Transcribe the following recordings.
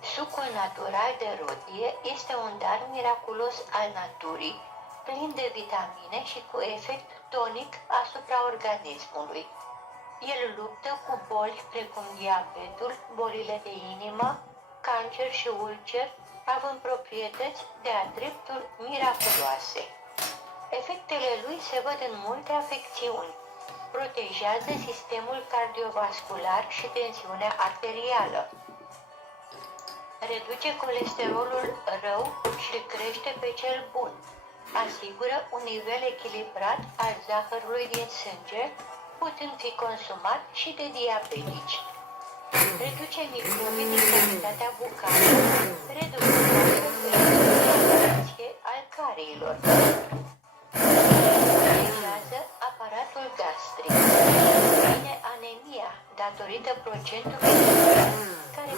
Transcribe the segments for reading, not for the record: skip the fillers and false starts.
Sucul natural de rodie este un dar miraculos al naturii, plin de vitamine și cu efect tonic asupra organismului. El luptă cu boli precum diabetul, bolile de inimă, cancer și ulcer, având proprietăți de-a dreptul miraculoase. Efectele lui se văd în multe afecțiuni. Protejează sistemul cardiovascular și tensiunea arterială. Reduce colesterolul rău și îl crește pe cel bun. Asigură un nivel echilibrat al zahărului din sânge, putând fi consumat și de diabetici. Reduce microbii din cavitatea bucală, reducând apariție al cariilor. Protejează aparatul gastric. Previne anemia datorită procentului care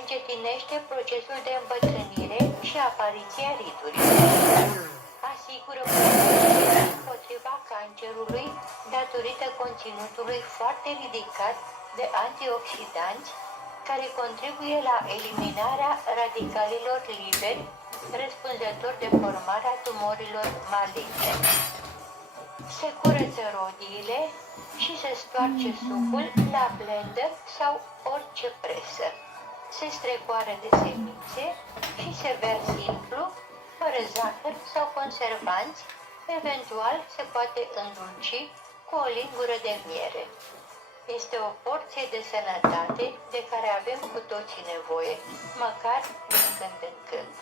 încetinește procesul de îmbătrânire și apariția riturilor. Asigură protecție împotriva cancerului datorită conținutului foarte ridicat de antioxidanți care contribuie la eliminarea radicalilor liberi răspunzători de formarea tumorilor maligne. Se curăță rodiile și se stoarce sucul la blender sau orice presă. Se strecoară de semințe și se bea simplu, fără zahăr sau conservanți, eventual se poate îndulci cu o lingură de miere. Este o porție de sănătate de care avem cu toții nevoie, măcar din când în când.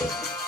Thank you.